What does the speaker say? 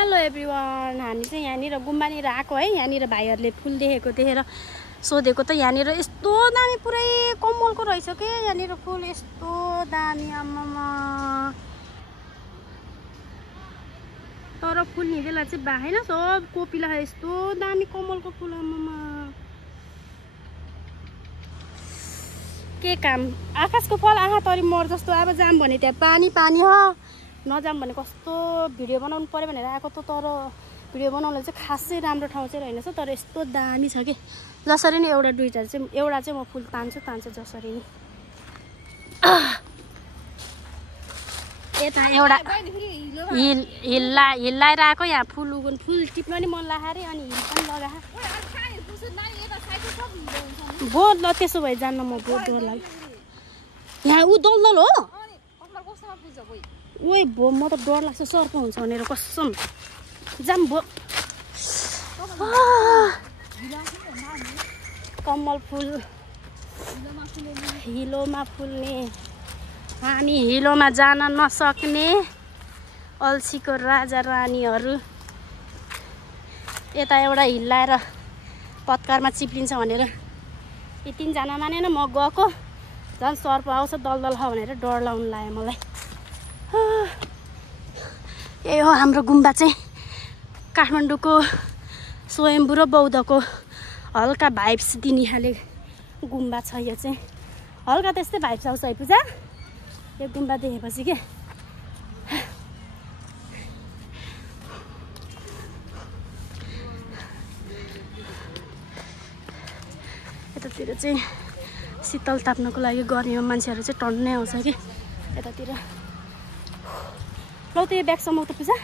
Hello everyone, हामी चाहिँ यहाँनिर गुम्बानिर आएको है। यहाँनिर भाइहरूले फुल देखेको देखेर सोधेको त यहाँनिर यस्तो दामी पुरै कमलको रहेछ के यहाँनिर फुल यस्तो दामी आम्मामा। तर फुल हिँडेला चाहिँ बाहेन सब कोपिला यस्तो दामी कमलको फुल आम्मामा। के काम आकाशको फल आँखा तरी मर जस्तो। अब जाम भने त्यहाँ पानी पानी हो, नजाम भने कस्तो भिडियो बनाउनु पर्यो भनेर आएको त। तर भिडियो बनाउनु चाहिँ खासै राम्रो ठाउँ चाहिँ रहेनछ, तर यस्तो दामी छ कि जसरी नि एउटा चाहिँ म फुल तान्छु जसरी नि। यता एउटा हिल्लाएर आएको यहाँ फुल उगुन फुल टिप्न नि मन लाग्यो अनि हिल पनि लगा बोट ल। त्यसो भए जान्न म बोट डर लाग्यो। यहाँ ऊ दलदल हो ओइ भो, म त डर लाग्छ सर्प हुन्छ भनेर कसम जाम भो। कमल फुल हिलोमा फुल्ने, हामी हिलोमा जान नसक्ने अल्छीको राजा रानीहरू। यता एउटा हिल्लाएर पत्करमा चिप्लिन्छ भनेर यी तीनजना मानेन, म गएको झन् सर्प आउँछ दलदल छ भनेर डर लाउनु लाग्यो मलाई। यही हो हाम्रो गुम्बा चाहिँ, काठमाडौँको स्वयम्भू र बौद्धको हल्का भाइब्स दिने खाले गुम्बा छ यो चाहिँ। हल्का त्यस्तै भाइब्स आउँछ है पूजा यो गुम्बा देखेपछि के। यतातिर चाहिँ शीतल ताप्नको लागि गर्मीमा मान्छेहरू चाहिँ टन्नै आउँछ कि यतातिर। ल त यो ब्याग समाउ त पूजा।